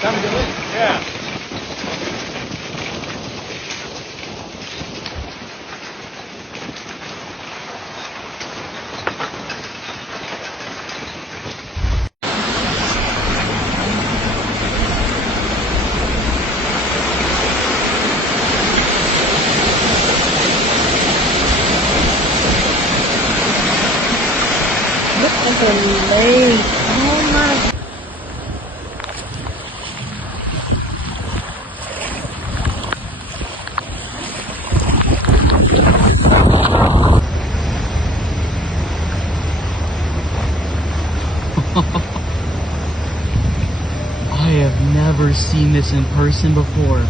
Time to get lit. Yeah. Look at the lake. Oh my. I have never seen this in person before.